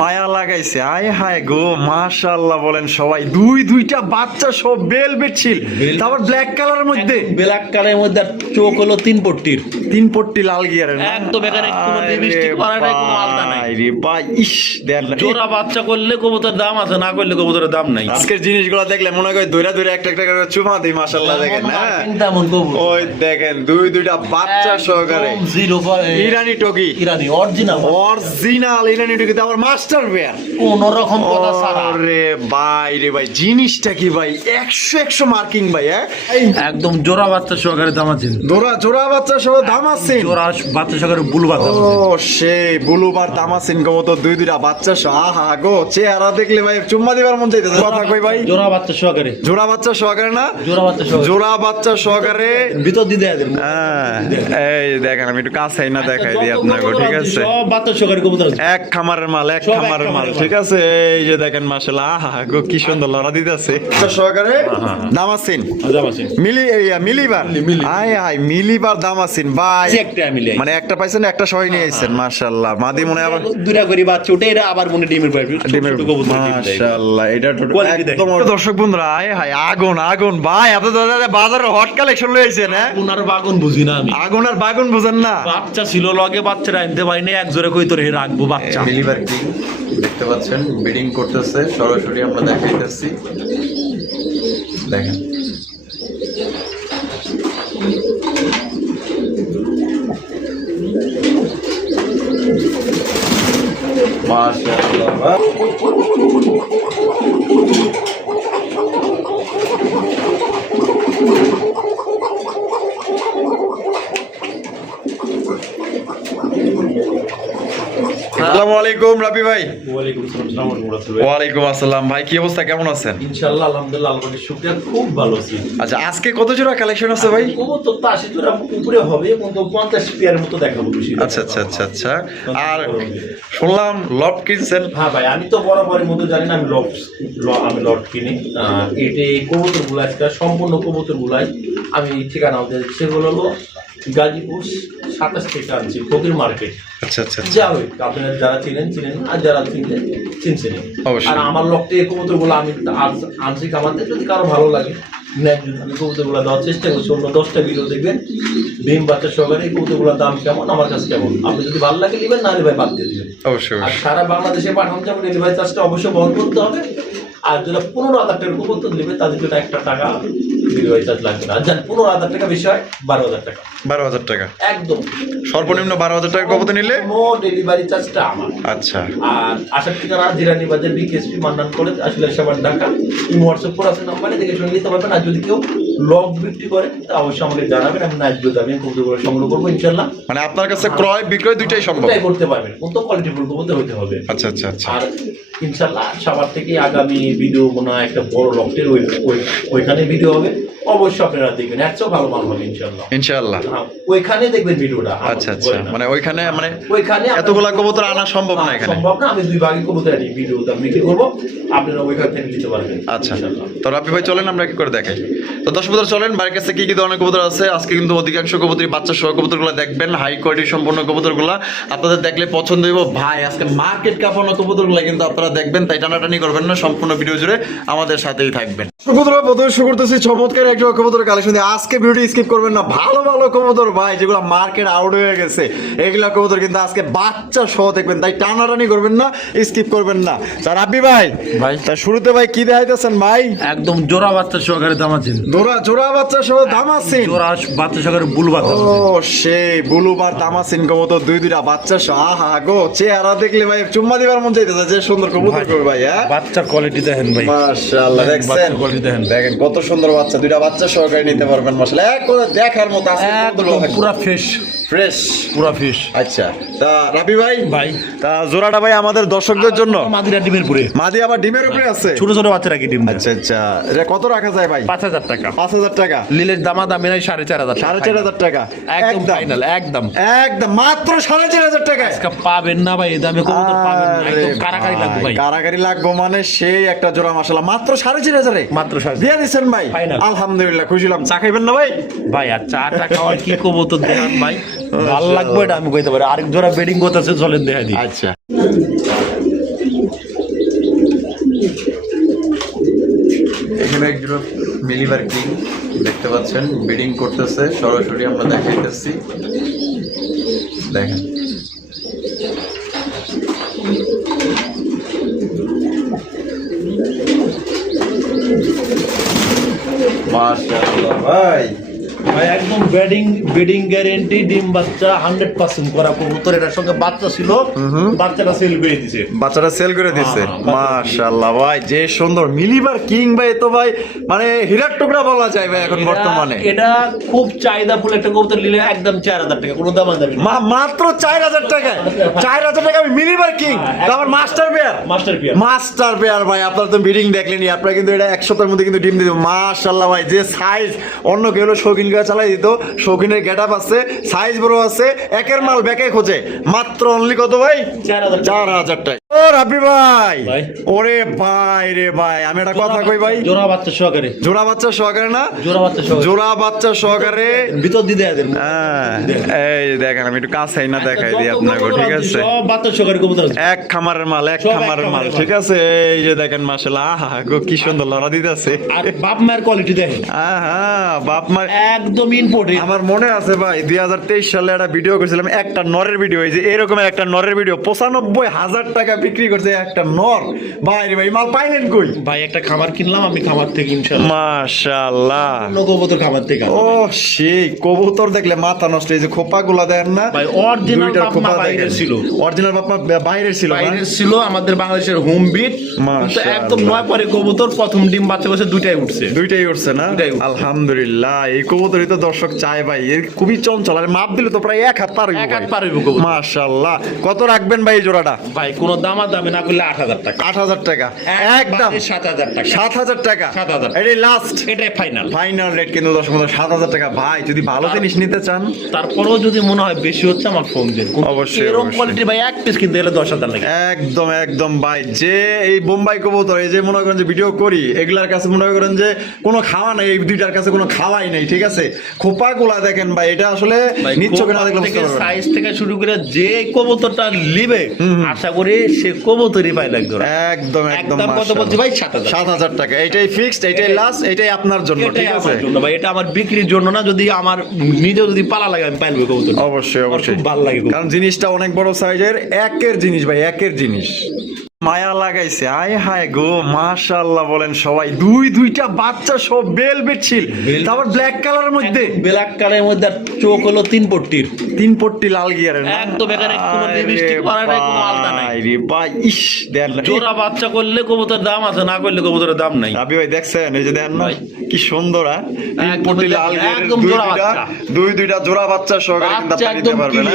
মায়া লাগাইছে আয় হায় গো মাশাআল্লাহ বলেন সবাই দুইটা বাচ্চা সব বেল বেছিল তারপর ব্ল্যাক কালারের মধ্যে ব্ল্যাক কালারের মধ্যে আর চোখ হলো তিন পট্টি লাল গিয়ারের একদম এখানে কোনো লিপস্টিক করা নাই, কোনো আলতা নাই রে ভাই ইস দেন জোড়া বাচ্চা করলে কবুতরের দাম আছে, না করলে কবুতরের দাম নাই। আজকের জিনিসগুলো দেখলে মনে হয় দইরা একটা করে চুমা দেই মাশাআল্লাহ দেখেন হ্যাঁ তেমন কবুতর ওই দেখেন দুইটা বাচ্চা সহকারে জিরো ইরানি টকি ইরানি অরিজিনাল ইরানি টকি আবার মাস্টার পেয়ার কোন রকম কথা ছাড়া। রে ভাই জিনিসটা কি ভাই 100 মার্কিং ভাই হ্যাঁ একদম জোড়া বাচ্চা সহকারে দাম আছে, জোড়া বাচ্চা সহ দাম আছে, জোড়া বাচ্চা সহকারে বুলু বাচ্চা ও সেই বুলুবার দাম আছে তো দুইটা বাচ্চা সহ আহা গো চেহারা দেখলে ভাই চুম্মা দিবার মন চাইতেছে কথা কই ভাই জোড়া বাচ্চা সহকারে না জোড়া বাচ্চা সহকারে ভিতর দিয়ে দেয়া দেন। এই দেখেন আমি একটু কাছে না দেখাই দিই আপনাকে ঠিক আছে সব বাচ্চা সহকারে কবুতর আছে, এক খামারের মাল ঠিক আছে এই যে দেখেন মাশাআল্লাহ আহা গো কি সুন্দর লড়া দিতেছে সহকারে দাম আছেন মিলিবার দাম আছেন ভাই মানে একটা পাইছেন একটা সবাই নিয়ে আইছেন মাশাআল্লাহ মাদি মনে আবার দুইটা করে বাচ্চা উঠে এটা আবার মনে ডিমের পাইবে মাশাআল্লাহ এটা একদম দর্শক বন্ধুরা আগুন ভাই আপনাদের বাজারে হট কালেকশন লইছেন হ্যাঁ বাগুন বুঝি না আমি, আগুন আর বাগুন বুঝেন না বাচ্চা ছিল লগে বাচ্চারা আনতে পারি না, এক জোরে কই তোরে রাখবো বাচ্চা। মিলিবার কি দেখতে পাচ্ছেন ব্রিডিং করতেছে সরাসরি আমরা দেখাইতেছি দেখেন মাশাআল্লাহ আসসালামু আলাইকুম রাবি ভাই। ওয়ালাইকুম আসসালাম ভাই, কি অবস্থা কেমন আছেন? ইনশাআল্লাহ আলহামদুলিল্লাহ আল্লাহর শুকরিয়া খুব ভালো আছি। আচ্ছা আজকে কত জোড়া কালেকশন আছে ভাই? কবুতর তো 80 জোড়া উপরে হবে, কিন্তু 50 পেয়ার মতো দেখাবো বেশি। আচ্ছা আর শুনলাম লট কিনছেন? হ্যাঁ ভাই, আমি তো বরাবরের মতো জানি না, আমি লট কিনি। এতে কবুতরগুলো আজকে সম্পূর্ণ কবুতরগুলাই আমি ঠিকানা সেগুলো হলো গাজীপুর 27 থেকে আনছি ফকির মার্কেট। আচ্ছা যা হোক আপনারা যারা চিনেন আর যারা চিনছেন। আর আমার লকটে কবুতরগুলো আমি আনছি কামাতে, যদি কারো ভালো লাগে আমি কবুতরগুলো দেওয়ার চেষ্টা করছি। অন্য 10টা ভিডিও দেখবেন ডিম বাচ্চা সহকারে এই কবুতরগুলোর দাম কেমন, আমার কাছে কেমন, আপনি যদি ভালো লাগে নেবেন, না ভাই বাদ দিয়ে দিবেন অবশ্যই। আর সারা বাংলাদেশে পাঠানো যাবে, ডেলিভারি চার্জটা অবশ্যই বহন করতে হবে। আর যারা 15,000 টাকার কবুতর নেবে তাদের জন্য একটা টাকা ডেলিভারি চার্জ লাগবে না। আর জান 15,000 টাকা বেশি হয় 12,000 টাকা। 12,000 টাকা একদম সর্বনিম্ন 12,000 টাকা কবুতর নিলে ডেলিভারি চার্জটা আমার। আচ্ছা আর আসার ঠিকানা জিরানি বাজার বিকেএসপি মান্নান কলেজ আসলে সবার ঢাকা। হোয়াটসঅ্যাপ করে আছে নাম্বারে দেখে শুনে নিতে পারবেন। আর যদি কেউ লক বিক্রি করে তা অবশ্যই আমাকে জানাবেন, আমি ন্যায্য দামে কবুতরগুলো সংগ্রহ করবো ইনশাআল্লাহ। মানে আপনার কাছে ক্রয় বিক্রয় দুইটাই সম্ভব করতে পারবেন, কিন্তু কোয়ালিটিফুল কবুতর হতে হবে। আচ্ছা আর ইনশাআল্লাহ সবার থেকে আগামী ভিডিও মনে হয় একটা বড় লকটের ওইখানে ভিডিও হবে, অবশ্যই আপনারা দেখবেন, একশো ভালো মাল হবে ইনশাআল্লাহ। ওইখানে দেখবেন ভিডিওটা। আচ্ছা মানে ওইখানে এতগুলা কবুতর আনা সম্ভব না, এখানে সম্ভব না। আমি 2 ভাগে কবুতর আনি, ভিডিওটা বিক্রি করবো, আপনারা ওইখান থেকে নিতে পারবেন। আচ্ছা তো রাবি ভাই চলেন আমরা কি করে দেখাই। তো দর্শক বন্ধুরা চলেন বাড়ির কাছে কি ধরনের কবুতর আছে। আজকে কিন্তু অধিকাংশ কবুতরই বাচ্চা সহ কবুতরগুলো দেখবেন, হাই কোয়ালিটি সম্পূর্ণ কবুতরগুলো আপনাদের দেখলে পছন্দ হইব ভাই। আজকে মার্কেট কাঁপানো কবুতরগুলো কিন্তু আপনারা দেখবেন, তাই টানাটানি করবেন না, সম্পূর্ণ ভিডিও জুড়ে আমাদের সাথেই থাকবেন। প্রথমে শুরু করতেছি চমৎকার একটা কবুতর কালেকশন দিয়ে। আজকে ভিডিও স্কিপ করবেন না, ভালো কবুতর ভাই যেগুলো মার্কেট আউট হয়ে গেছে এগুলা কবুতর কিন্তু আজকে বাচ্চা সহ দেখবেন, তাই টানাটানি করবেন না, স্কিপ করবেন না। স্যার রাব্বি ভাই তা শুরুতে ভাই কি দেখাইতেছেন ভাই? একদম জোড়া বাচ্চা সহকারে দাম আছে, জোড়া বাচ্চা সহ দাম আছে, জোড়া বাচ্চা সহকারে বুলুবার। ও সেই বুলুবার দাম আছে কবুতর দুইটা বাচ্চা সহ। আহা গো চেহারা দেখলে ভাই চুম্মা দিবার মন চাইতেছে, যে সুন্দর কবুতর করবে ভাই। হ্যাঁ বাচ্চার কোয়ালিটি দেখেন ভাই, মাশাআল্লাহ দেখছেন দেখেন কত সুন্দর বাচ্চা, দুইটা বাচ্চা সহকারে নিতে পারবেন মাশাআল্লাহ, এক করে দেখার মতো পুরো ফ্রেশ পুরো ফ্রেশ। আচ্ছা তা রাবি ভাই তা জোড়াটা ভাই আমাদের দর্শকদের জন্য মাদিরা ডিমের উপরে, মাদি আবার ডিমের উপরে আছে, ছোট বাচ্চারা কি ডিম। আচ্ছা এটা কত রাখা যায় ভাই? 5,000 টাকা। 5,000 টাকা লিলের দামি নাই 4,500 4,500 টাকা একদম ফাইনাল, একদম মাত্র 4,500 টাকা আজকে পাবেন না ভাই, এই দামে কবুতর পাবেন না, একদম কারাকারি লাগবে ভাই, কারাকারি লাগবে মানে সেই একটা জোড়া মাশাআল্লাহ মাত্র 4,500 এ মাত্র দিয়ে দিবেন ভাই। আলহামদুলিল্লাহ খুশি হলাম। চা খাইবেন না ভাই? আর চা খাওয়ার কি কবুতর দেখান ভাই, ভালো লাগবে এটা আমি কইতে পারি। আরেক জোড়া বেডিং করতেছে, চলেন দেখা দিই। আচ্ছা সেম এক জোড়া মিলিবার কিং দেখতে পাচ্ছেন, ব্রিডিং করতেছে, সরাসরি আমরা দেখাইতেছি, দেখেন। মাশাআল্লাহ ভাই, ভাই একদম বেডিং গ্যারেন্টি, ডিম বাচ্চা 100% করা কবুতর। এটার সঙ্গে বাচ্চা ছিল, বাচ্চাটা সেল করে দিয়েছে, বাচ্চাটা সেল করে দিচ্ছে। মাশাআল্লাহ ভাই, যে সুন্দর মিলিবার কিং ভাই, তো ভাই মানে হীরার টুকরা বলা যায় ভাই এখন বর্তমানে। এটা খুব চাহিদা ফুল একটা কবুতর, নিলে একদম 4000 টাকা, কোনো দাম যাবে না, মাত্র 4000 টাকা। 4000 টাকা আমি মিলিবার কিং, আমার মাস্টার পেয়ার, মাস্টার পেয়ার ভাই। আপনারা তো ব্রিডিং দেখলেনি, আপনারা কিন্তু এটা 1 সপ্তাহের মধ্যে কিন্তু ডিম দিয়ে দেবে। মাশাআল্লাহ ভাই, যে সাইজ অন্য কেউ হলো শৌখিন গাছ চালাই দিত, শৌখিনের গেটআপ আছে, সাইজ বড় আছে, একের মাল ব্যাকে খোঁজে। মাত্র অনলি কত ভাই? 4000 টাকা। ও রাব্বি ভাই, ওরে ভাই রে ভাই, আমি একটা কথা কই ভাই, জোড়া বাচ্চা সহকারে, জোড়া বাচ্চা সহকারে না, জোড়া বাচ্চা সহকারে ভিতর দিয়ে দেয়া দেন। এই দেখেন, আমি একটু কাছেই না দেখাই দিই আপনাকে, ঠিক আছে? সব বাচ্চা সহকারে কবুতর আছে, এক খামারের মাল, এক খামারের মাল, ঠিক আছে? এই যে দেখেন মাশাআল্লাহ, আহা গো কি সুন্দর লড়া দিতেছে। আর বাপ মায়ের কোয়ালিটি দেখেন, বাপ মা একদম ইম্পোর্টেড। আমার মনে আছে ভাই, 2023 সালে একটা ভিডিও করেছিলাম, একটা নরের ভিডিও, এই যে এরকম একটা নরের ভিডিও, 95,000 টাকা বিক্রি করছে একটা নর। ভাই রে ভাই, মাল পাইলেন কই ভাই? একটা খামার কিনলাম আমি, খামার থেকে ইনশাআল্লাহ। মাশাআল্লাহ, কবুতর খামার থেকে। ও সেই কবুতর দেখলে মাথা নষ্ট। এই যে খোপাগুলা দেন না ভাই, অরিজিনাল বাপমা বাইরে ছিল, অরিজিনাল বাপমা বাইরে ছিল, বাইরে ছিল আমাদের বাংলাদেশের হোম বিট। একদম 9 পরে কবুতর প্রথম ডিম বাচ্চা করেছে, দুইটাই উঠছে না? আলহামদুলিল্লাহ, এই কবুতরই তো দর্শক চায় ভাই, এর খুবই চঞ্চল, আর মাপ দিলে তো প্রায় 1 হাত পার হইব। মাশাআল্লাহ, কত রাখবেন ভাই এই জোড়াটা? ভাই কোনো দামে না করলে 8000 টাকা। 8000 টাকা একদম, 7000 টাকা, 7000 টাকা, 7000, এটাই লাস্ট, এটাই ফাইনাল রেট কিন্তু দর্শক 7000 টাকা। ভাই যদি ভালো জিনিস নিতে চান, তারপরেও যদি মনে হয় বেশি হচ্ছে, আমার ফোন দেন। অবশ্যই এরকম কোয়ালিটি ভাই এক পিস কিনতে গেলে 10,000 লাগে। একদম একদম ভাই, যে এই বোম্বাই কবুতর, এই যে মনে করেন যে ভিডিও করি, এগুলার কাছে মনে করেন যে কোনো খাওয়া নাই, এই দুইটার কাছে কোনো খাওয়াই নাই, ঠিক আছে? খোপাগুলা দেখেন ভাই, এটা আসলে নিচ্ছকে না দেখলে বুঝতে পারবেন। সাইজ থেকে শুরু করে যে কবুতরটা নিবে, আশা করি সে কবুতরই পাই লাগবে। একদম একদম। কত বলছি ভাই? 7000 টাকা, এটাই ফিক্সড, এটাই লাস্ট, এটাই আপনার জন্য, ঠিক আছে ভাই? এটা আমার বিক্রির জন্য না, যদি আমার নিজেও যদি পালা লাগে আমি পাইলবো কবুতর। অবশ্যই অবশ্যই, খুব ভালো লাগে, কারণ জিনিসটা অনেক বড় সাইজের, একের জিনিস ভাই, একের জিনিস। মায়া লাগাইছে, আয় হায় গো, মাশাআল্লাহ বলেন সবাই। দুইটা বাচ্চা সব বেলভেট ছিল, তারপর ব্ল্যাক কালারের মধ্যে, ব্ল্যাক কালারের মধ্যে চোখ হলো 3 পট্টির, 3 পট্টি লাল গিয়ারের, একদম এখানে কোনো লিপস্টিক করা নাই, কোনো আলতা নাই রে ভাই। ইস দেন না, জোড়া বাচ্চা করলে কবুতরের দাম আছে, না করলে কবুতরের দাম নাই। আবি ভাই দেখছেন, এই যে দেন না কি সুন্দর, 3 একদম পট্টি লাল গিয়ারের, একদম জোড়া বাচ্চা, দুইটা জোড়া বাচ্চা সহকারে কিন্তু আপনি নিতে পারবেন।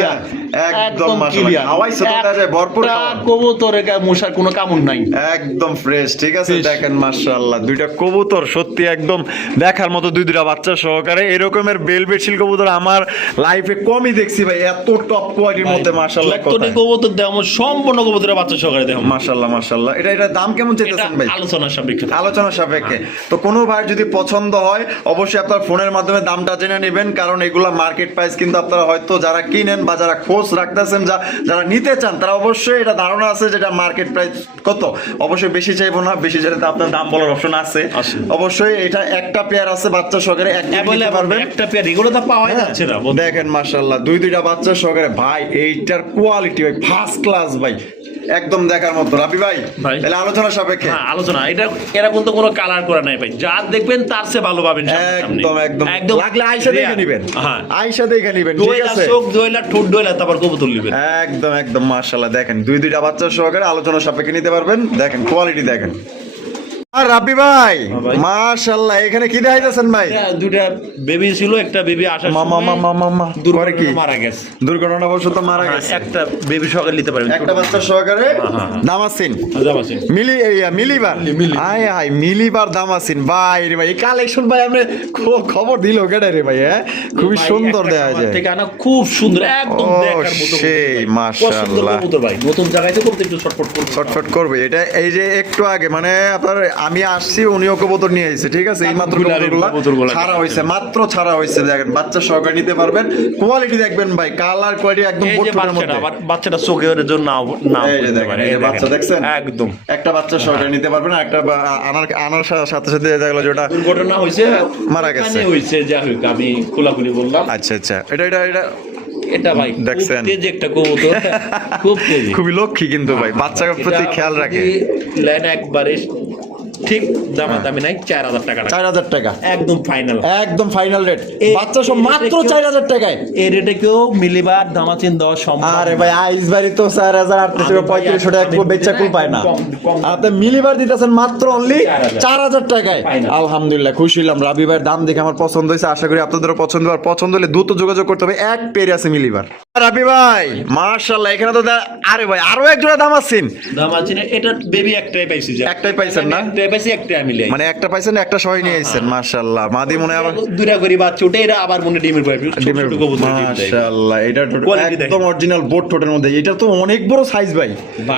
একদম মাশাআল্লাহ, হাওয়াইছে তো তাজা ভরপুর খাওয়া, কবুতরের মশার কোনো কামড় নাই, একদম ফ্রেশ, ঠিক আছে? দেখেন মাশাআল্লাহ, দুইটা কবুতর সত্যি একদম দেখার মতো, দুইটা বাচ্চা সহকারে। এরকমের বেলভেট সিল কবুতর আমার লাইফে কমই দেখছি ভাই, এত টপ কোয়ালিটির মধ্যে। মাশাআল্লাহ, কতটি কবুতর দেয় আমার, সম্পূর্ণ কবুতরের বাচ্চা সহকারে দেয়। মাশাআল্লাহ মাশাআল্লাহ। এটা দাম কেমন চাইতেছেন ভাই? আলোচনা সাপেক্ষে। তো কোনো ভাই যদি পছন্দ হয়, অবশ্যই আপনার ফোনের মাধ্যমে দামটা জেনে নেবেন, কারণ এগুলা মার্কেট প্রাইস কিন্তু আপনারা হয়তো যারা কিনেন বা যারা খোঁজ রাখতেছেন, যারা নিতে চান, তারা অবশ্যই এটা ধারণা আছে যেটা মার্কেট প্রাইস কত। অবশ্যই বেশি চাইবো না, বেশি চাইলে তো আপনার দাম বলার অপশন আছে। অবশ্যই এটা একটা পেয়ার আছে বাচ্চা সহকারে, একটা পেয়ার, এগুলো তো পাওয়া যাচ্ছে না। দেখেন মাশাআল্লাহ, দুইটা বাচ্চা সহকারে ভাই, এইটার কোয়ালিটি ভাই ফার্স্ট ক্লাস ভাই, একদম দেখার মতো। রাবি ভাই, তাহলে আলোচনা সাপেক্ষে, আলোচনা এটা এরকম তো কোনো কালার করা নাই ভাই, যা দেখবেন তার চেয়ে ভালো পাবেন। একদম একদম একদম, লাগলে আয়শা দেখে নেবেন, আয়শা দেখে নেবেন, ঠিক আছে? চোখ দইলা, ঠোঁট দইলা, তারপর কবুতর নেবেন। একদম একদম মাশাআল্লাহ, দেখেন দুইটা বাচ্চা সহকারে আলোচনা সাপেক্ষে নিতে পারবেন। দেখেন কোয়ালিটি দেখেন। আর রাব্বি ভাই, মাশাআল্লাহ, এখানে কি দেখাইতেছেন ভাই? দুইটা বেবি ছিল, একটা বেবি আসার মামা দুর্ঘটনা মারা গেছে, দুর্ঘটনাবশত মারা গেছে। একটা বেবি সহকারে নিতে পারবেন, একটা বাচ্চা সহকারে দামাসিন, মিলিবার দামাসিন ভাই রে ভাই, এই কালেকশন ভাই আপনি খবর দিল কেডা রে ভাই? খুবই সুন্দর দেখা যায়, থেকে আনা খুব সুন্দর, একদম দেখার মতো সেই মাশাআল্লাহ। ভাই নতুন জায়গায় তো করতে একটু ছটফট করবে এটা। এই যে একটু আগে মানে আপনার আমি আসছি, উনিও কবুতর নিয়ে এসেছে, ঠিক আছে? এই মাত্র কবুতরগুলো ছাড়া হয়েছে, মাত্র ছাড়া হয়েছে। দেখেন বাচ্চা সহকারে নিতে পারবেন, কোয়ালিটি দেখবেন ভাই, কালার কোয়ালিটি একদম বোট্টুটের মধ্যে। বাচ্চাটা চোখের জন্য এই যে দেখেন, এই যে বাচ্চা দেখছেন, একদম একটা বাচ্চা সহকারে নিতে পারবেন। আর একটা আনার সাথে সাথে দেখলো যেটা দুর্ঘটনা হয়েছে, মারা গেছে হয়েছে, যাই হোক আমি খোলাখুলি বললাম। আচ্ছা আচ্ছা, এটা এটা ভাই দেখছেন, তেজ একটা কবুতর, খুব তেজ, খুবই লক্ষ্মী কিন্তু ভাই, বাচ্চার প্রতি খেয়াল রাখে। লেন একবারে ঠিক দামাদামি নাই, 4000 টাকা, 4000 টাকা একদম ফাইনাল, একদম ফাইনাল রেট। বাচ্চা সব মাত্র 4000 টাকায়। এই রেটে কেউ মিলিবার দামাচিন দেওয়া সম্ভব। আরে ভাই আইসবাড়ি তো 4835 টাকা একটু বেচা কুল পায় না, আপনি মিলিবার দিতেছেন মাত্র অনলি 4000 টাকায়। আলহামদুলিল্লাহ, খুশি হলাম। রাবি ভাইয়ের দাম দেখে আমার পছন্দ হয়েছে, আশা করি আপনাদেরও পছন্দ হবে। আর পছন্দ হলে দ্রুত যোগাযোগ করতে হবে, এক পেয়ার আছে মিলিবার। রাবি ভাই মাশাআল্লাহ, এখানে তো আরে ভাই আরো এক জোড়া দামাচিন, এটা বেবি একটাই পাইছি, একটাই পাইছেন না? একটাই পাইছি, একটা আমি লাই, মানে একটা পাইছেন, একটা সবাই নিয়ে আইছেন। মাশাআল্লাহ, মাদি মনে আবার দুইটা করে বাচ্চা উঠে, এরা আবার মনে ডিমের পাইবে, মাশাআল্লাহ। এটা একদম অরিজিনাল বোট টোটের মধ্যে, এটা তো অনেক বড় সাইজ ভাই।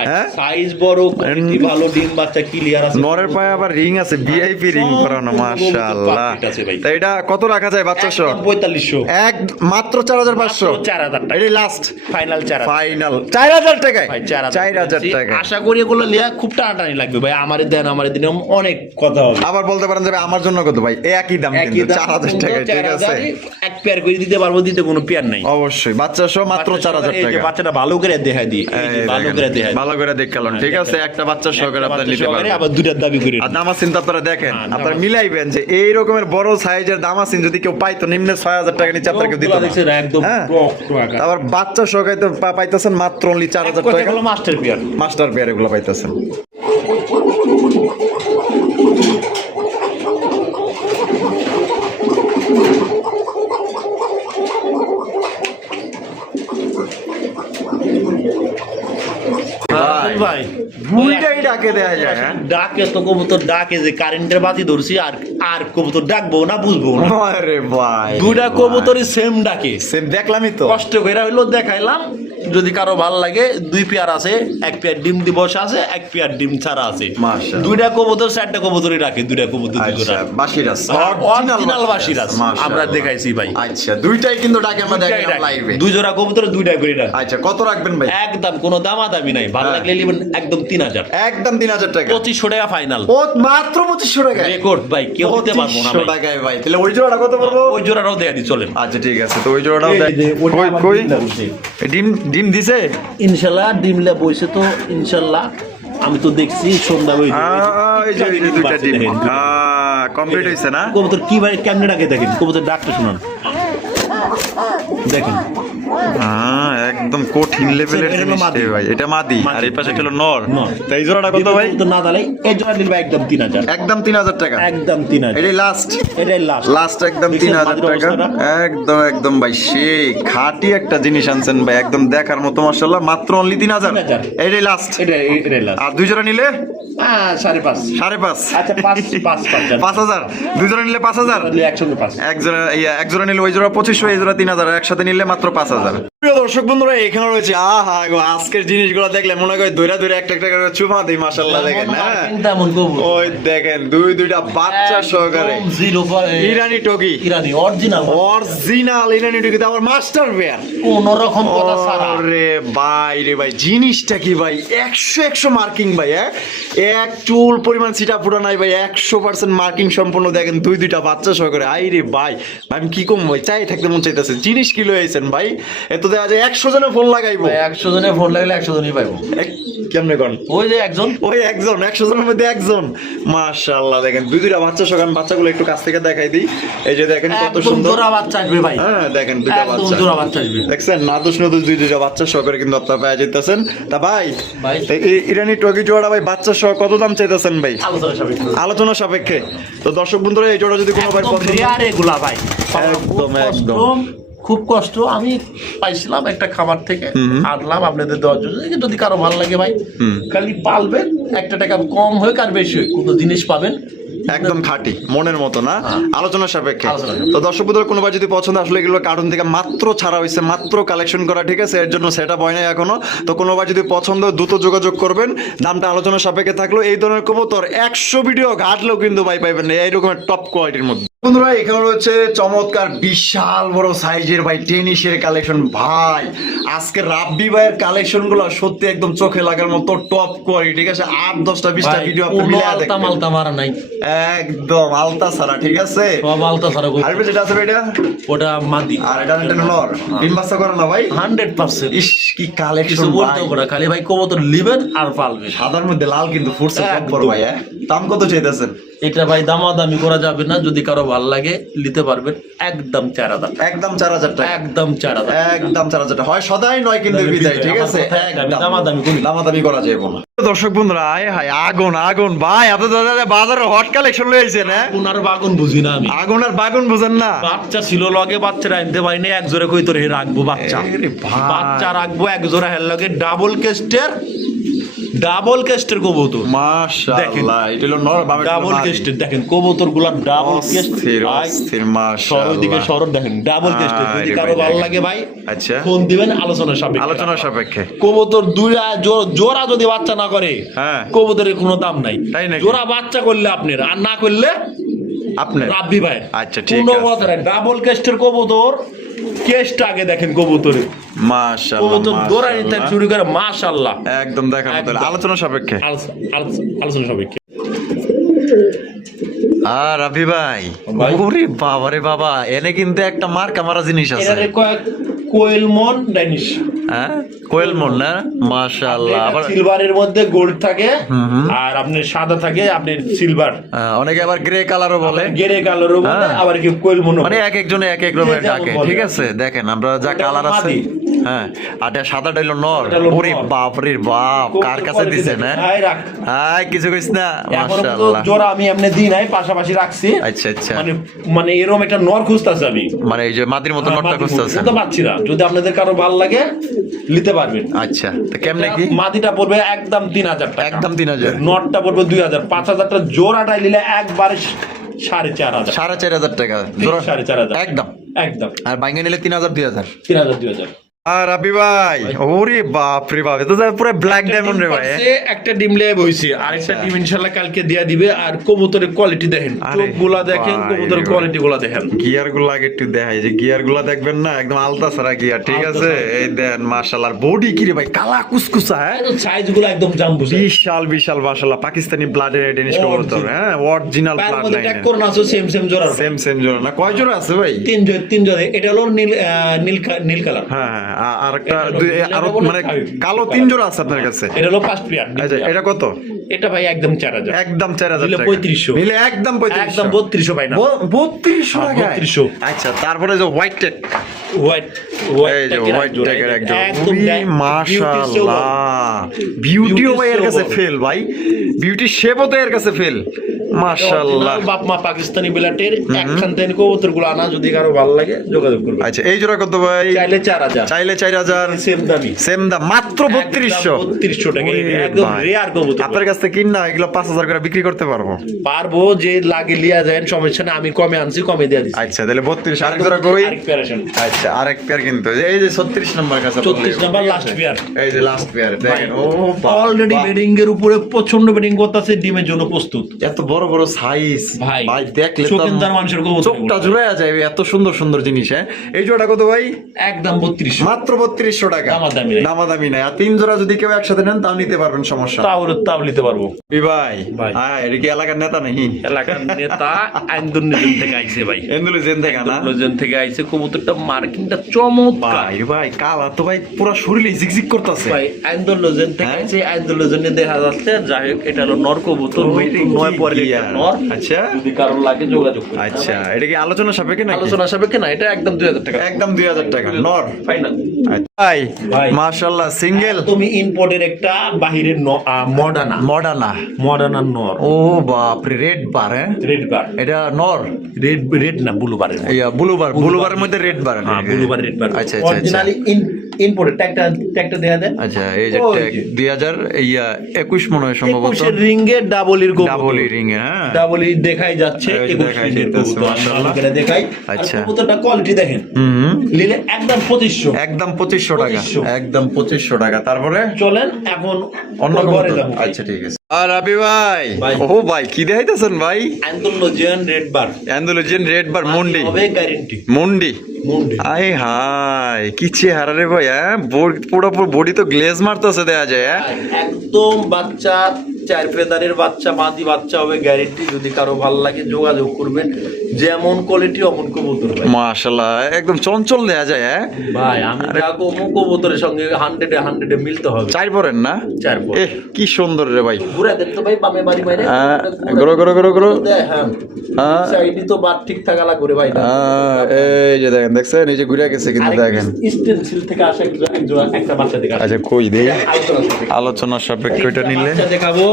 হ্যাঁ সাইজ বড়, কোয়ালিটি ভালো, ডিম বাচ্চা ক্লিয়ার আছে, নরের পায়ে আবার রিং আছে, ভিআইপি রিং করানো। মাশাআল্লাহ, তাই এটা কত রাখা যায় বাচ্চা সহ? 4500, এক মাত্র 4500, 4000 টাকা, এটা লাস্ট ফাইনাল 4000, ফাইনাল 4000 টাকায়, ভাই 4000 টাকা। আশা করি এগুলো লিয়া খুব টানাটানি লাগবে ভাই, আমারে দেন আমারে দিন, অনেক কথা হবে। আবার বলতে পারেন যে আমার জন্য কত ভাই, একই দাম কিন্তু 4000 টাকা, ঠিক আছে? এক পেয়ার করে দিতে পারবো, দিতে কোনো পেয়ার নাই অবশ্যই, বাচ্চা সহ মাত্র 4000 এই যে টাকা। বাচ্চাটা ভালো করে দেখাই দিই, এই যে ভালো করে দেখাই, ভালো করে দেখালাম, ঠিক আছে? একটা বাচ্চা সহকারে আপনারা নিতে পারবেন। আবার দুইটার দাবি করে, আর দামাসিন তো আপনারা দেখেন, আপনারা মিলাইবেন যে এই রকমের বড় সাইজের দামাসিন যদি কেউ পাইতো নিম্নে 6000 টাকা নিচে আপনারা কেউ দিত না। একদম হ্যাঁ? টক টাকা। আবার বাচ্চা সহকারে তো পাইতেছেন মাত্র অনলি 4000 কথা টাকা। হলো মাস্টার পেয়ার, মাস্টার পেয়ার এগুলো পাইতেছেন। ভাই দুইটাই ডাকে দেয়া যায়, হ্যাঁ? ডাকে তো কবুতর ডাকে যে কারেন্টের বাতি ধরছি, আর আর কবুতর ডাকবো না, বুঝবো না। আরে ভাই, দুইটা কবুতরই সেম ডাকে, সেম দেখলামই তো, কষ্ট করে হইলো দেখাইলাম। যদি কারো ভালো লাগে, দুই পেয়ার আছে, এক পেয়ার ডিম দিবস আছে, এক পেয়ার ডিম ছাড়া আছে। মাশাআল্লাহ, দুইটা কবুতর 4টা কবুতরই রাখে, দুইটা কবুতর আচ্ছা বাশিরাস, অরিজিনাল বাসিরাস আমরা দেখাইছি ভাই। আচ্ছা, দুইটাই কিন্তু ডাকে, আমরা দেখাইলাম লাইভে। দুই জোড়া কবুতর দুইটা করে ডাকে। আচ্ছা, কত রাখবেন ভাই? একদম কোনো দামাদামি নাই, ভালো লাগলে নেবেন, একদম 3000, একদম 3000 টাকা, 2500 টাকা ফাইনাল, ও মাত্র 2500 টাকা রেকর্ড ভাই, কেউ দিতে পারবো না 2500 ভাই। টাকায় ভাই। তাহলে ওই জোড়াটা কত পড়বো? ওই জোড়াটাও দেয়া দি, চলেন। আচ্ছা ঠিক আছে, তো ওই জোড়াটাও দেখ। কই ডিম ডিম দিছে? ইনশাআল্লাহ ডিমলে বইছে তো, ইনশাআল্লাহ আমি তো দেখছি সন্ধ্যা হইছে, এই যে এই দুইটা ডিম কমপ্লিট হইছে না? কবুতর কি ভাই কেমনে ডাকে দেখেন, কবুতর ডাকতে শুনুন, দেখেন একদম কঠিন লেভেলের এটা হলো জিনিস মাদি। রে ভাই, এটা মাদি, আর এই পাশে হলো নর। নর। তো এই জোড়াটা কত ভাই? তো না দালাই, এই জোড়া নিবে একদম 3000, একদম 3000 টাকা, একদম 3000, এটাই লাস্ট, এটাই লাস্ট, লাস্ট একদম দেখছেন 3000 মাদির টাকা। অবস্থাটা? একদম একদম ভাই, সেই খাঁটি একটা জিনিস আনছেন ভাই, একদম দেখার মতো। মাশাআল্লাহ, মাত্র অনলি 3000, 3000 এটাই লাস্ট। এটাই লাস্ট। আর দুই জোড়া নিলে 5.5, 5.5, আচ্ছা 5 5000, দুই জোড়া নিলে 5000, একসঙ্গে 5, এক জোড়া নিলে ওই জোড়া 2500, এই জোড়া 3000, একসাথে নিলে মাত্র 5000। প্রিয় দর্শক বন্ধুরা, এখানে রয়েছে আহা গো, আজকের জিনিসগুলো দেখলে মনে হয় দৈরা দৈরা একটা একটা করে চুমা দেই। মাশাআল্লাহ, দেখেন, হ্যাঁ ওই দেখেন দুইটা বাচ্চা সহকারে ইরানি টগি, ইরানি অরিজিনাল ইরানি টগি, আবার মাস্টার পেয়ার, কোন রকম কথা ছাড়া। আরে ভাই রে ভাই, জিনিসটা কি ভাই, 100 মার্কিং ভাই, এক চুল পরিমাণ সিটা ফুটা নাই ভাই, 100% মার্কিং সম্পূর্ণ। দেখেন দুইটা বাচ্চা সহকারে, আই রে ভাই, আমি কি কম ভাই, চাই থাকতে মন চাইতেছে। জিনিস কি লইছেন ভাই, এত দেখা যায় 100 জনে ফোন লাগাইবো, 100 জনে ফোন লাগাইলে 100 জনই পাইবো। কেমনে কোন? ওই যে একজন, ওই একজন, 100 জনের মধ্যে একজন। মাশাআল্লাহ, দেখেন দুইটা বাচ্চা সকান, বাচ্চাগুলো একটু কাছ থেকে দেখাই দিই। এই যে দেখেন কত সুন্দর জোড়া বাচ্চা আসবে ভাই, হ্যাঁ দেখেন দুইটা একদম বাচ্চা, জোড়া বাচ্চা আসবে, দেখছেন নাদুস দুইটা বাচ্চা সহকারে কিন্তু আপনারা পেয়ে যেতেছেন। তা ভাই ভাই এই ইরানি টগি জোড়া ভাই বাচ্চা সহ কত দাম চাইতেছেন ভাই? আলোচনা সাপেক্ষে, আলোচনা সাপেক্ষে। তো দর্শক বন্ধুরা, এই জোড়া যদি কোনো ভাই একদম পছন্দ, রেয়ার এগুলা ভাই, একদম একদম খুব কষ্ট। আমি পাইছিলাম একটা খামার থেকে, আনলাম আপনাদের দেওয়ার জন্য, যদি কারো ভালো লাগে ভাই খালি পালবেন, একটা টাকা কম হোক আর বেশি হোক, কোনো জিনিস পাবেন একদম খাঁটি মনের মতো না, আলোচনা সাপেক্ষে। আলোচনা তো দর্শক বন্ধুরা কোনো ভাই যদি পছন্দ, আসলে এগুলো কার্টুন থেকে মাত্র ছাড়া হয়েছে, মাত্র কালেকশন করা, ঠিক আছে, এর জন্য সেট আপ হয় না এখনো। তো কোনো ভাই যদি পছন্দ দ্রুত যোগাযোগ করবেন, দামটা আলোচনা সাপেক্ষে থাকলো। এই ধরনের কবুতর 100 ভিডিও ঘাটলেও কিন্তু ভাই পাইবেন না এই রকমের টপ কোয়ালিটির মধ্যে। বন্ধুরা এখানে রয়েছে চমৎকার বিশাল বড় সাইজের ভাই টেনিসের কালেকশন। ভাই আজকে রাব্বি ভাইয়ের কালেকশন গুলো সত্যি একদম চোখে লাগার মতো টপ কোয়ালিটি, ঠিক আছে। 8-10টা 20টা ভিডিও আপনি মিলে দেখবেন, মালতা মারা নাই, একদম আলতা সারা, ঠিক আছে। সব আলতা সারা। আর যেটা আছে এটা, ওটা মাদি, আর এটা নর, ডিম বাচ্চা করে না ভাই 100%। ইস কি কালেকশন কিছু বলতে হবে না, খালি ভাই কবুতর লিবেন আর পালবেন। সাদার মধ্যে লাল কিন্তু ফুটছে একদম। ভাই। দাম কত চাইতেছেন? এটা ভাই দামাদামি করা যাবে না, যদি কারো ভালো লাগে নিতে পারবেন, একদম 4000। একদম 4000 টাকা, একদম 4000, একদম 4000 টাকা। হয় সদাই নয় কিন্তু বিদায়, ঠিক আছে। একদম দামাদামি করা যাবে না। দর্শক বন্ধুরা আয় হায় আগুন আগুন ভাই, আপনাদের বাজারে হট কালেকশন লইছেন। হ্যাঁ উনার বাগুন বুঝি না আমি, আগুন আর বাগুন বুঝেন না। বাচ্চা ছিল লগে, বাচ্চারা আনতে পারি না, এক জোরে কই তোরে রাখবো বাচ্চা। আরে ভাই বাচ্চা রাখবো এক জোড়া হেল লগে, ডাবল কেস্টের কবুতর। মাশাআল্লাহ, এটা হলো নর বামে ডাবল কেস্টের দেখেন কবুতর গুলা, ডাবল কেস্ট। অস্থির মাশাআল্লাহ। সরদিকে সরদ দেখেন ডাবল কেস্টের। যদি কারো ভালো লাগে ভাই আচ্ছা ফোন দিবেন, আলোচনা সাপেক্ষে। আলোচনা সাপেক্ষে। কবুতর দুইটা জোড়া যদি বাচ্চা না করে, হ্যাঁ কবুতরের কোনো দাম নাই। তাই নাকি? জোড়া বাচ্চা করলে আপনার, আর না করলে আপনি রাব্বি ভাই। আচ্ছা ঠিক কোনো আছে। কথা নাই, ডাবল কেস্টের কবুতর কেস্ট আগে দেখেন কবুতরের। মাশাআল্লাহ কবুতর দৌড়া নিতে শুরু করে, মাশাআল্লাহ একদম দেখার মতো। একদম। আলোচনা সাপেক্ষে। আলোচনা সাপেক্ষে। আর রাবি ভাই, ভাই। ওরে বাবা রে বাবা, এনে কিন্তু একটা মার্কা মারা জিনিস আছে। এটারে কয়েক কোয়েল মন ডাইনিশ, হ্যাঁ কোয়েল মন না, মাশাআল্লাহ। আবার সিলভারের মধ্যে গোল্ড থাকে, আর আপনার সাদা থাকে আপনার সিলভার। অনেকে আবার গ্রে কালারও বলে, গেরে কালারও বলে, হ্যাঁ। আবার কি কোয়েল মন, মানে এক একজনে এক এক রকমের যে যেমন ডাকে, বলে। ঠিক আছে। দেখেন আমরা যা ওটা কালার আছে, মাদি। হ্যাঁ, আর এটা সাদাটা হলো নর। এটা হলো ওরে নর। বাপ রে বাপ, কার কাছে quality দিছেন? দেখেন। হ্যাঁ হাই রাখ। হাই কিছু কইস না, এখনো তো মাশাআল্লাহ। জোড়া আমি এমনি দিই নাই, পাশাপাশি রাখছি। আচ্ছা আচ্ছা, মানে এরকম একটা নর খুঁজতেছি আমি, মানে এই যে মাদির মতো নটটা খুঁজতেছেন। বুঝতে পারছি না। যদি আপনাদের কারো ভালো লাগে নিতে পারবেন। আচ্ছা তো কেমনে কি? মাদিটা পড়বে একদম 3000 টাকা, একদম 3000। নটটা পড়বে 2000, 5000টা জোড়াটাই নিলে একবারে 4500। 4500 টাকা জোড়া, 4500 একদম। একদম। আর বাইঙ্গা নিলে 3000 2000। 2000। আর রাবি ভাই, ওরে বাপ রে বাপ, এটা তো পুরো ব্ল্যাক ডায়মন্ড রে ভাই। একটা ডিম লেয়ে বইছে, আরেকটা ডিম ইনশাআল্লাহ কালকে দিয়া দিবে। আর কবুতরের কোয়ালিটি দেখেন, আরে চোখগুলা দেখেন, ভাই কবুতরের রে কোয়ালিটি গুলা দেখেন। গিয়ার গুলো আগে একটু দেখাই, যে গিয়ার গুলা দেখবেন না, একদম আলতা সারা গিয়ার, ঠিক আলতা আছে। ছাড়া। এই দেন মাশাআল্লাহ, বডি কি রে ভাই, কালা কুসকুসা। হ্যাঁ সাইজ গুলো একদম জাম্বো সাইজ। বিশাল বিশাল মাশাআল্লাহ, পাকিস্তানি ব্লাডের ডেনিশ কবুতর। হ্যাঁ অরিজিনাল তার ব্লাড মধ্যে লাইন, ট্যাগ করুন আছে সেম জোড়া, সেম জোড়া না, কয় জোড়া আছে ভাই? তিন জোড়া। এটা হলো নীল কালার। হ্যাঁ হ্যাঁ, আর একটা আরো মানে কালো কালো 3 জোড়া আছে আপনার কাছে। এটা হলো ফার্স্ট পেয়ার। আচ্ছা এটা কত? এটা ভাই একদম 4000। একদম 4000 নিলে টাকা। 3500 নিলে একদম 3500। একদম 3200 পাই না। 3200 টাকা। 3200। আচ্ছা তারপরে যে হোয়াইট টেক, হোয়াইট এই যে হোয়াইট টেকের একদম, একদম মাশাআল্লাহ, বিউটিও ভাই এর কাছে ফেল ভাই, বিউটি শেপও তো এর কাছে ফেল, মাশাআল্লাহ। বাপ মা পাকিস্তানি বিলাটের একখান থেকে কবুতর গুলো আনা, যদি কারো ভালো লাগে যোগাযোগ করবে। আচ্ছা এই জোড়া কত ভাই? চাইলে 4000, চাইলে 4000, সেম দামি, সেম দাম, মাত্র 3200। 3200 টাকা। ওরে একদম ভাই। রেয়ার কবুতর। আপনার কাছ থেকে কিন না, এগুলো 5000 করে বিক্রি করতে পারবো। পারবো, যে লাগে লিয়া যায়, সমস্যা না। আমি কমে আনছি, কমে দিয়ে দিচ্ছি। আচ্ছা তাহলে 32, আরেক জোড়া কই? আরেক পেয়ার আসেন। আচ্ছা আরেক পেয়ার কিন্তু এই যে 36 নম্বর কাছে, 34 নাম্বার লাস্ট পেয়ার। এই যে লাস্ট পেয়ার দেখেন। ও অলরেডি বেডিং এর উপরে প্রচন্ড বেডিং করতেছে, ডিমের জন্য প্রস্তুত। এত বড় বড় সাইজ ভাই, ভাই, দেখলে তো চোখের মানুষের কবুতর, চোখটা জুড়াইয়া যাবে, এত সুন্দর সুন্দর জিনিস। হ্যাঁ এই জোড়া কত ভাই? একদম 3200। মাত্র 3200 টাকা, দামাদামি নাই। দামাদামি নাই। আর 3 জোড়া যদি কেউ একসাথে নেন তাও নিতে পারবেন, সমস্যা নেই। তাও নিতে পারবো। ভাই ভাই। হ্যাঁ, এটা কি এলাকার নেতা নাকি? এলাকার নেতা আইন্দুল্লিজন থেকে আইছে ভাই, এন্দুলে জেন থেকে না? আইন্দুল্লিজন থেকে আইছে। কবুতরটা মার্কিংটা চমৎকার ভাই ভাই, কালা তো ভাই পুরো শরীরে জিগজিগ করতেছে ভাই। আইন্দুল্লিজন থেকে হ্যাঁ? আইছে, আইন্দুল্লিজনে দেখা যাচ্ছে। যাই হোক, এটা হলো নর কবুতর, ও, এটা কি 9 পরে গিয়ার? নর। আচ্ছা যদি কারো লাগে যোগাযোগ করুন। আচ্ছা, এটা কি আলোচনা সাপেক্ষে নাকি? আলোচনা সাপেক্ষে না, এটা একদম 2000 টাকা। একদম 2000 টাকা নর। ফাইনাল। ভাই ভাই। মাশাআল্লাহ সিঙ্গেল তুমি ইম্পোর্টের একটা বাহিরের মডার্না মডার্না নর ও বাপ রে রেড বার হ্যাঁ রেড বার এটা নর রেড না ব্লু বার ইয়া ব্লুবারের মধ্যে রেড বার হ্যাঁ ব্লু বার রেড বার আচ্ছা আচ্ছা আচ্ছা অরিজিনালি ইম্পোর্টেড ট্যাগটা দেয়া দেন আচ্ছা এই যে ওই ট্যাগ যে। 2021 মনে হয় সম্ভবত 21 রিং এর ডাবল ডাবল রিং হ্যাঁ ডাবল দেখাই যাচ্ছে এই যে 21 দেখাই রিং এর যাচ্ছে, কবুতর। মাশাআল্লাহ। আমরা দেখাই আচ্ছা। আর কবুতরটা কোয়ালিটি দেখেন হুম নিলে একদম 2500 একদম 2500 টাকা 2500 একদম 2500 টাকা তারপরে চলেন এখন অন্য ঘরে কবুতর যাবো আচ্ছা ঠিক আছে আর রাবি ভাই ভাই। ও ভাই কি দেখাইতেছেন ভাই Andalusian red bar Andalusian red bar মুন্ডি হবে গ্যারান্টি মুন্ডি মুন্ডি আয় হাই কি চেহারা রে ভাই হ্যাঁ পুরো বডি তো গ্লেজ মারতেছে দেয়া যায় হ্যাঁ একদম বাচ্চা 4 ফেদারের বাচ্চা মাদি বাচ্চা হবে গ্যারান্টি যদি কারো ভালো লাগে যোগাযোগ করবেন যেমন কোয়ালিটি অমন কবুতর ভাই মাশাআল্লাহ একদম চঞ্চল দেয়া যায় হ্যাঁ ভাই আমি যা কবুতরের সঙ্গে 100 এ মিলতে হবে চাই পড়েন না 4 পর এ কি সুন্দর রে ভাই ঘুরে দেন তো ভাই বামে বাড়ি বাইরে হ্যাঁ, ঘুরো। হ্যাঁ হ্যাঁ। সাইডে তো বাট ঠিক থাকালা করে ভাই না এই যে দেখেন দেখছেন এই যে ঘুরে গেছে কিন্তু দেখেন স্টেনসিল থেকে আসা একটা বাচ্চা দেখা আচ্ছা কই দেই আলোচনা সাপেক্ষে ওইটা নিলে বাচ্চা দেখাবো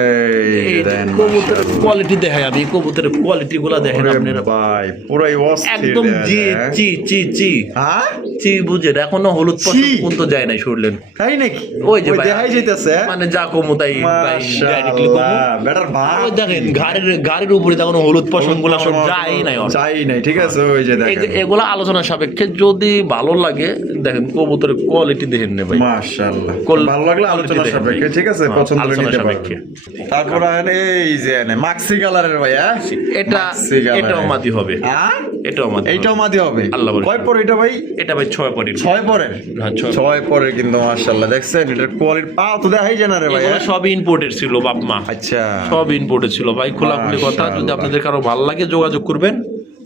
এই যে দেখেন কবুতরের কোয়ালিটি দেখাই আমি কবুতরের কোয়ালিটি গুলা দেখেন ওরে আপনারা ভাই পুরাই অস্থির একদম দেয়া জি যায়, হ্যাঁ? চি হ্যাঁ চি বুঝেন এখনো হলুদ চি? পছন্দ তো যায় নাই শুনলেন তাই নাকি ওই যে ভাই, দেখাই যাইতেছে মানে যা কমু তাই ডাইরেক্টলি কমু মাশাআল্লাহ বেটার ভাই ওই দেখেন গাড়ির উপরে তখন হলুদ পশম গুলা সব যাই নাই ওর। চাই নাই ঠিক আছে ওই যে দেখেন এগুলা আলোচনা সাপেক্ষে যদি ভালো লাগে দেখেন কবুতরের কোয়ালিটি দেখেন না ভাই মাশাআল্লাহ কোল- ভালো লাগলে আলোচনা দেখেন। সাপেক্ষে ঠিক আছে হ্যাঁ, পছন্দ হলে আলোচনা নিতে সাপেক্ষে। পারবেন তারপর আছেন এই যে মাক্সি কালারের ভাই হ্যাঁ এটা মাক্সি কালারের। এটাও মাটি হবে হ্যাঁ এটাও মাটি এইটাও মাদি হবে আল্লাহ বলে। কয় পর এটা ভাই এটা ভাই 6 পরি 6 পরের হ্যাঁ 6 ছয় পরে কিন্তু মাশাআল্লাহ দেখছেন এটার কোয়ালিটি পাও তো দেখাই যায় না রে ভাই এগুলো হ্যাঁ? সব ইম্পোর্টেড ছিল বাপ মা আচ্ছা সব ইম্পোর্টেড ছিল ভাই খোলাখুলি কথা যদি মাশাআল্লাহ। আপনাদের কারো ভালো লাগে যোগাযোগ করবেন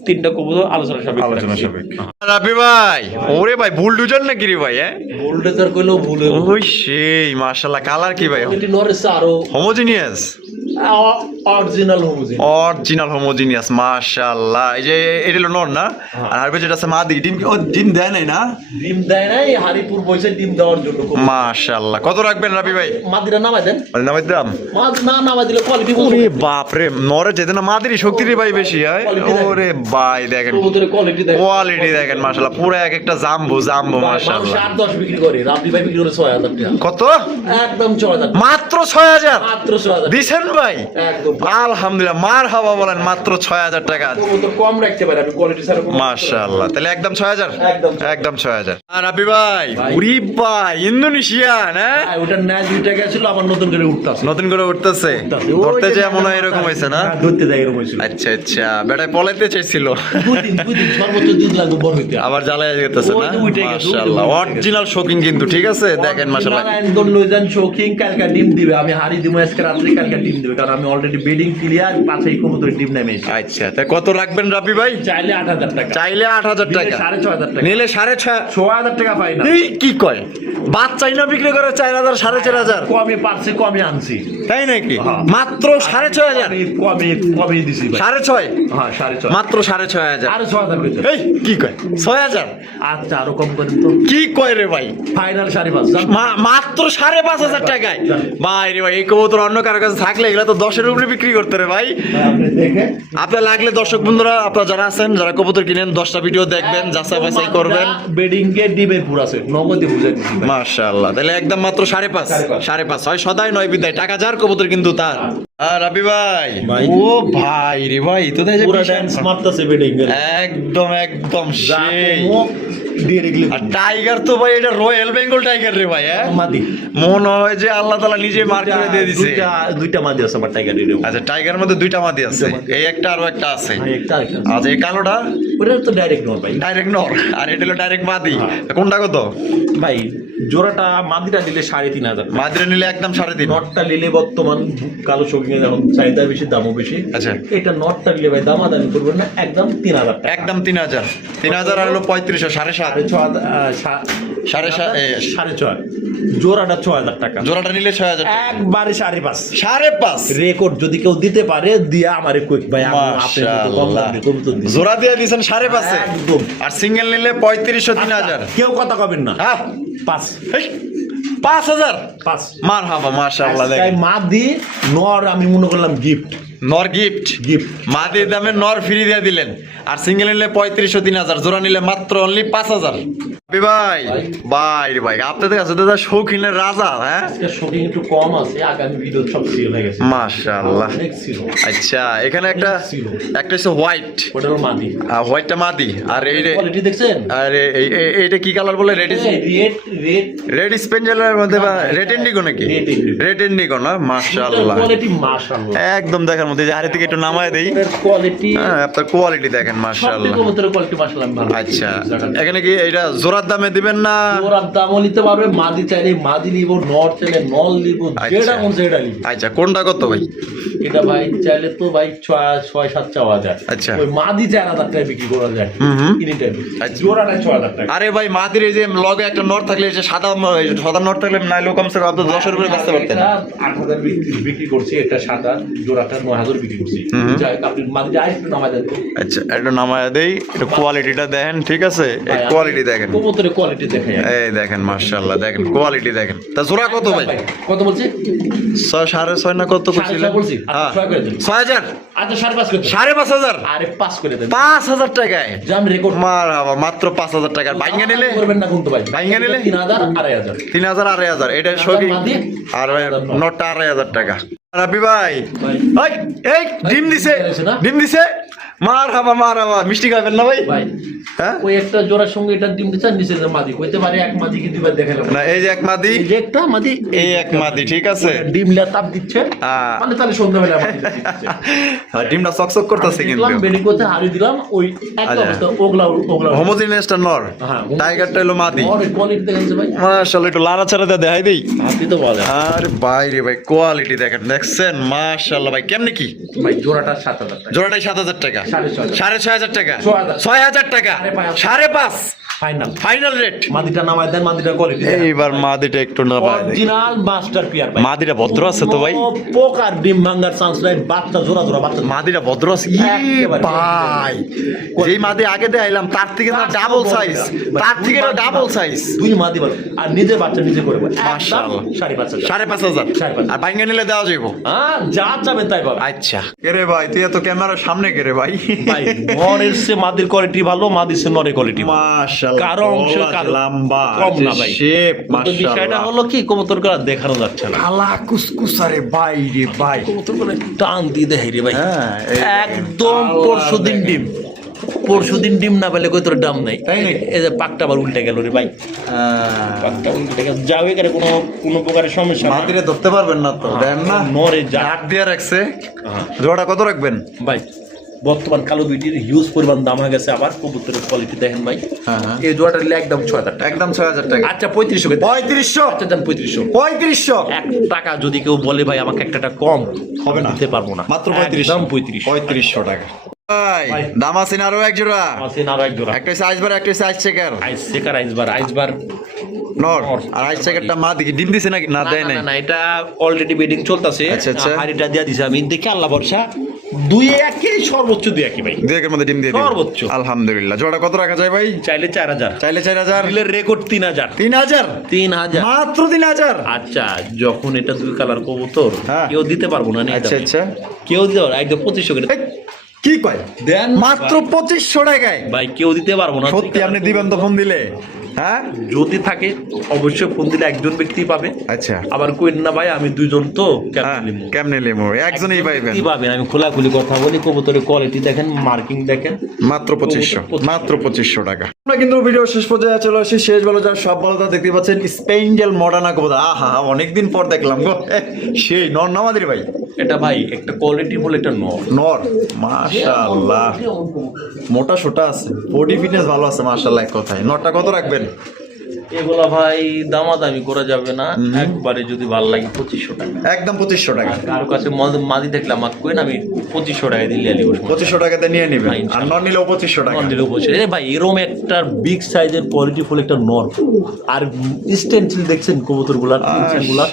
তিনটা কবুতর আলোচনা সাপেক্ষে আলোচনা সাপেক্ষে রাবি ভাই ওরে ভাই বুলডোজার নাকি রে ভাই হ্যাঁ বুলডোজার কইলেও ভুল ওই সেই মাশাআল্লাহ কালার কি ভাই কোয়ালিটি নরেছে আরো হোমোজিনিয়াস অরিজিনাল হোমোজেন অরিজিনাল হোমোজিনিয়াস মাশাআল্লাহ এই যে এটা হলো নর না আর হারবে যেটা আছে মাদি ডিম ও ডিম দেয় নাই না ডিম দেয় নাই হারিপুর বসে ডিম দেওয়ার জন্য মাশাআল্লাহ কত রাখবেন রাবি ভাই মাদিরা নামাই দেন মানে নামাই দাম না নামাই দিলে কোয়ালিটি ওরে বাপ রে নরে যেতে না মাদিরই শক্তিরই ভাই বেশি হয় Quality দেখেন। ওরে ভাই দেখেন কবুতরের কোয়ালিটি দেখেন কোয়ালিটি দেখেন মাশাআল্লাহ পুরো এক একটা জাম্বো মানুষ মাশাআল্লাহ 8-10 বিক্রি করে রাবলি ভাই বিক্রি করে 6000 টাকা কত একদম 6000 মাত্র 6000 মাত্র 6000 দিছেন ভাই একদম আলহামদুলিল্লাহ মার হাওয়া বলেন মাত্র 6000 টাকা কবুতর কম রাখতে পারে আমি কোয়ালিটি ছাড়া কোনো- মাশাআল্লাহ তাহলে একদম 6000 একদম। একদম 6000 আর রাবি ভাই ভাই। উরি ভাই ইন্দোনেশিয়ান হ্যাঁ হ্যাঁ, ওটার ন্যায় 2 টাকা ছিল আবার নতুন করে উঠতাছে নতুন করে উঠতেছে ধরতে যে মনে হয় এরকম হয়েছে না ধরতে যায় এরকম হয়েছিল আচ্ছা আচ্ছা বেটায় পলাইতে চাইছিল দুই দিন সর্বোচ্চ 2 লাগবে বড় হইতে আবার জ্বালায় যেতেছে ওই না তো উঠে গেছে, মাশাআল্লাহ ওই তো উঠে অরিজিনাল শোকিং কিন্তু ঠিক আছে দেখেন মাশাআল্লাহ নারায়ণগঞ্জ লইজান শৌখিন কালকা ডিম দিবে আমি হারি দিব আজকে রাত্রে কালকা ডিম দিবে কারণ আমি অলরেডি বেডিং ক্লিয়ার পাশেই কবুতর ডিম নেমেছি আচ্ছা তা কত রাখবেন রাবি ভাই চাইলে 8000 টাকা চাইলে 8000 দিলে টাকা 6500 টাকা নিলে 6.5 6000 টাকা পাই না এই কি কয় বাচ্চাই না বিক্রি করে 4000 4500 কমে পারছি কমে আনছি তাই নাকি হ্যাঁ। মাত্র 6500 আমি কমে দিছি ভাই 6.5 হ্যাঁ 6.5 মাত্র 6500 আর 6000 কইতে এই কি কয় 6000 আচ্ছা আরো কম করেন তো কি কয় রে ভাই ফাইনাল 5.5 মাত্র 5500 টাকায় ভাই রে ভাই এই কবুতর অন্য কারো কাছে থাকলে এগুলো তো 10 এর উপরে বিক্রি করতে রে ভাই আপনি দেখেন আপনার লাগলে দর্শক বন্ধুরা আপনারা যারা আছেন যারা কবুতর কিনেন 10টা ভিডিও দেখবেন যাচাই বাছাই করবেন বেডিং কে ডিমের পুর আছে নগদে বুঝাই দিছি ভাই। মাশাআল্লাহ তাহলে একদম মাত্র 5.5 5.5 হয় সদাই নয় বিদায় টাকা যার কবুতর কিন্তু তার আর রাবি ভাই ভাই। ও ভাই রে ভাই তো দেখ পুরো ডান্স মারতাছে বেডিং এর একদম একদম সেই ডিরেক্টলি আর টাইগার তো ভাই এটা রয়্যাল বেঙ্গল টাইগার রে ভাই হ্যাঁ মাদি মনে হয় যে আল্লাহ তাআলা নিজে মার করে দিয়ে দিছে দুইটা মাদি আছে আমার টাইগার ডিরে আচ্ছা টাইগার মধ্যে দুইটা মাদি আছে এই একটা আরো একটা আছে একটা একটা আচ্ছা এই কালোটা ওটা তো ডাইরেক্ট নর ভাই ডাইরেক্ট নর আর এটা হলো ডাইরেক্ট মাদি কোনটা কত ভাই জোড়াটা মাদিটা দিলে 3500 মাদিরা নিলে একদম 3.5 নটটা নিলে বর্তমান কালো শৌখিনের এখন চাহিদা বেশি দামও বেশি আচ্ছা এটা নটটা নিলে ভাই দামাদামি করবেন না একদম 3000 টাকা একদম 3000 3000 আর হলো 3500 7.5 6.5 জোড়াটা 6,000 টাকা, জোড়াটা নিলে 6,000 টাকা। একবারে 5.5 5.5 রেকর্ড যদি কেউ দিতে পারে দিয়া আমারে কুইক ভাই আপনার মতো কম দামে কবুতর দিছি। জোড়া দিয়ে দিয়েছেন 5.5 একদম। আর সিঙ্গেল নিলে 3500 3000। কেউ কথা কবেন না, হ্যাঁ 5 5,000। 5 মারহাবা মাশাআল্লাহ। তাই দেখেন মা দি নর আমি মনে করলাম গিফট নর গিফট, গিফট মাদের দামে নর ফ্রি দিয়ে দিলেন। আর সিঙ্গেল নিলে 3500 3000, জোড়া নিলে মাত্র অনলি 5000। ভাই ভাই রে ভাই, আপনাদের কাছে তো শৌখিনের রাজা। হ্যাঁ আজকে শুটিং একটু কম আছে, আগামী ভিডিও সব সিল হয়ে গেছে মাশাআল্লাহ। অনেক ছিল। আচ্ছা এখানে একটা হচ্ছে হোয়াইট, ওটার মাদি হোয়াইটটা মাদি। আর এই কোয়ালিটি দেখছেন, আর এইটা কি কালার বলে? রেড রেড রেড রেড স্পেঞ্জেলের মধ্যে বা রেড ইন্ডিগো নাকি? Red indigo। রেড ইন্ডিগো না? মাশাআল্লাহ কোয়ালিটি মাশাআল্লাহ একদম দেখার মধ্যে। হাড়ি থেকে একটু নামায় দেই। কোয়ালিটি হ্যাঁ আপনার কোয়ালিটি দেখেন মাশাআল্লাহ। সবথেকে কবুতরের কোয়ালিটি মাশাআল্লাহ ভালো। আচ্ছা এখানে কি এটা জোড়ার দামে দিবেন না? ওরার দামও নিতে পারবে, মাদি চাইলে মাদি নিব, নর চাইলে নর নিব, যেটা মন সেটা নিব। আচ্ছা কোনটা কত ভাই? এটা ভাই চাইলে তো ভাই 6-7 চাওয়া যায়। আচ্ছা। ওই মাদি 4,000 টাকায় বিক্রি করা যায় কিনিটা। আচ্ছা। জোড়াটা 6,000 টাকা। আরে ভাই মাদির এই যে লগে একটা নট থাকলে, যে সাদা নট থাকলে নাইলো কমসে কম আপনি 10 করে বেচতে পারতেন। 8,000 বিক্রি করছি, একটা সাদা জোড়াটা 9,000 বিক্রি করছি। যাই হোক, আপনি মাদিটা আরেকটু নামায় দেন তো। আচ্ছা একটু নামায় দেই, একটু কোয়ালিটিটা দেখেন। ঠিক আছে এই কোয়ালিটি দেখেন, কবুতরের কোয়ালিটি দেখে এই দেখেন মাশাআল্লাহ। দেখেন কোয়ালিটি দেখেন। তা জোড়া কত ভাই? কত বলছি? 6.5 না কত কইছিলেন? 6.5 বলছি। হ্যাঁ 6 করে দেন। 6,000। আচ্ছা 5.5 করে দেন। 5,500। আরে 5 করে দেন। 5,000 টাকায় জান রেকর্ড মারহাবা, মাত্র 5,000 টাকার। বাইঙ্গা নিলে করবেন না কিন্তু ভাই। বাইঙ্গা নিলে 3,000 2,500। 3,000 2,500। এটা শৌখিন। আর নটটা 2,500 টাকা। রাবি ভাই ভাই এই ডিম দিছে, ডিম দিছে। মারহাবা মারহাবা। মিষ্টি খাবেন না ভাই? ভাই হ্যাঁ ওই একটা জোড়ার সঙ্গে এটা ডিম দিছে, নিচে যে মাদি কইতে পারে এক মাদি কি দিবার দেখালাম না, এই যে এক মাদি, এই যে একটা মাদি, এই এক মাদি। ঠিক আছে ডিম লা তাপ দিচ্ছে, হ্যাঁ। মানে তাহলে সন্ধ্যাবেলা মাদি দিচ্ছে। আর ডিমটা চকচক করতেছে কিন্তু। দিলাম বেডি করতে হারি দিলাম, ওই একটা আচ্ছা। অবস্থা ওগলা ওগলা হোমোজিনিয়াসটা নর, হ্যাঁ, টাইগারটা হলো মাদি। ওর কোয়ালিটি দেখেন ভাই মাশাআল্লাহ। একটু লাড়া ছাড়া দেখাই দেই। হাতি তো বলে আরে ভাই রে ভাই কোয়ালিটি দেখেন, দেখছেন মাশাআল্লাহ। ভাই কেমনে কি? ভাই জোড়াটা 7,000 টাকা, জোড়াটাই 7,000 টাকা, 6,500 6,500 টাকা, 6,000 6,000 টাকা, 5.5 ফাইনাল ফাইনাল রেট। মাদিটা নামায় দেন, মাদিটা কোয়ালিটি এইবার মাদিটা একটু না ভাই, অরিজিনাল মাস্টার পিয়ার ভাই। মাদিটা ভদ্র আছে তো ভাই? পোকার ডিম ভাঙার চান্স নাই, বাচ্চা জোড়া জোড়া বাচ্চা। মাদিটা ভদ্র আছে একেবারে। ভাই। যেই মাদি আগে দেখাইলাম তার থেকে না ডাবল সাইজ, তার থেকে না ডাবল সাইজ। দুই মাদি বল আর নিজে বাচ্চা নিজে করে বল। মাশাআল্লাহ। 5,500 5,500। 5,500 আর বাইঙ্গা নিলে দেওয়া যাইব? হ্যাঁ যা যাবে তাই পাবে। আচ্ছা কে রে ভাই, তুই এত ক্যামেরার সামনে কে রে ভাই? ভাই নরের সে মাদির কোয়ালিটি ভালো, মাদির সে নরের কোয়ালিটি মাশাআল্লাহ। কারো অংশ কারো লম্বা কম না ভাই। শেপ তো বিষয়টা হলো কি, কবুতর গুলো দেখানো যাচ্ছে না। কালা কুসকুসা রে ভাই রে ভাই। কবুতর গুলো টান দিয়ে দেখাই রে ভাই। হ্যাঁ, একদম পরশুদিন ডিম, পরশুদিন ডিম না পেলে কই তোর দাম নাই, তাই নাকি? এই যে পাকটা আবার উল্টে গেল রে ভাই, পাকটা উল্টে গেল। যাও এখানে কোনো প্রকারের সমস্যা না। মাদিরে ধরতে পারবেন না তো, দেন না নরে যা হাত দিয়ে রাখছে। হ্যাঁ। জোড়া কত রাখবেন ভাই? বর্তমান কালো দুইটির হিউজ পরিমাণ দাম হয়ে গেছে। আবার কবুতরের কোয়ালিটি দেখেন ভাই। হ্যাঁ, হ্যাঁ। এই জোড়াটা নিলে একদম 6,000 টাকা। একদম 6,000 টাকা। আচ্ছা 3500 করে দেন। 3500। আচ্ছা দেন 3500। 3500 এক টাকা যদি কেউ বলে ভাই আমাকে একটা কম হবে না, দিতে পারবো না, মাত্র 3500। একদম 3500। 3500 টাকা। ভাই ভাই। দাম আছে না আরো এক জোড়া? আসেন আরো এক জোড়া। একটা সাইজ বার, একটা সাইজ চেকার আইস সেকার আইসবার নর। নর। আর আইজ চেকারটা মা দেখি ডিম দিছে নাকি? না দেয় নাই। না এটা অলরেডি বেডিং চলতেছে। আচ্ছা, আচ্ছা। হাড়িটা দিয়ে দিছে আমি, দেখে আল্লাহ ভরসা। 2-1 সর্বোচ্চ 2-1 ভাই, দুয়েকের মধ্যে ডিম দিয়ে দিবে সর্বোচ্চ। আলহামদুলিল্লাহ। জোড়া কত রাখা যায় ভাই? চাইলে 4,000, চাইলে 4,000, রিলের রেকর্ড 3,000। 3,000, 3,000 মাত্র 3,000। আচ্ছা যখন এটা দুই কালার কবুতর, হ্যাঁ। কেউ দিতে পারবো না। আচ্ছা আচ্ছা। কেউ দিতে পারবো একদম 2500 করে এই, কি কয়? দেন মাত্র 2500 টাকায়? ভাই, কেউ দিতে পারবো না। সত্যি আপনি দিবেন তো ফোন দিলে? হ্যাঁ যদি থাকে অবশ্যই ফোন দিলে একজন ব্যক্তি পাবে। আচ্ছা। আবার কইন না ভাই আমি দুইজন তো হ্যাঁ, কেমনে লিমু? একজনই পাইবেন। কি পাবেন? আমি খোলাখুলি কথা বলি, কবুতরের কোয়ালিটি দেখেন, মার্কিং দেখেন। মাত্র 2500, মাত্র 2500 টাকা। আমরা কিন্তু ভিডিও শেষ পর্যায়ে চলে আসি। শেষ ভালো যা সব ভালো তা দেখতে পাচ্ছেন স্পেঞ্জেল মডার্না কবুতর। আহা অনেকদিন পর দেখলাম গো। সেই নর নামাদির ভাই, এটা ভাই একটা কোয়ালিটি বলে একটা নর। নর মাশাআল্লাহ, মোটা সোটা আছে, বডি ফিটনেস ভালো আছে মাশাআল্লাহ। এক কথায় নরটা কত রাখবেন? এগুলা ভাই দামাদামি করা যাবে না, একবারে যদি ভালো লাগে 2500 টাকা, একদম 2500 টাকা। আর কারো কাছে মাদি থাকলে আমাকে কই না, আমি 2500 টাকা দিলে আলি 2500 টাকাতে নিয়ে নিবেন, আর নন নিলেও 2500 টাকা। নন দিলেও বসে ভাই এরকম একটা বিগ সাইজের কোয়ালিটি ফুল একটা নর, আর স্টেনসিল দেখছেন কবুতরগুলার গুলা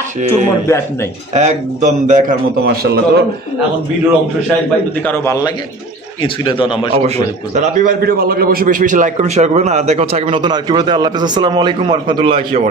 এক চুরমার ব্যাট নাই, একদম দেখার মতো মাশাআল্লাহ। তো এখন ভিডিওর অংশ শেষ ভাই, যদি কারো ভালো লাগে স্ক্রিনে দেওয়া নাম্বার অবশ্যই। রাফি ভাইয়ের ভিডিও ভালো লাগলে অবশ্যই বেশি বেশি লাইক করুন, শেয়ার করবেন, আর দেখা হচ্ছে আগামী নতুন আরেকটি ভিডিওতে। আল্লাহ হাফেজ, আসসালামু আলাইকুম ওয়া রাহমাতুল্লাহি ওয়া বারাকাতুহু।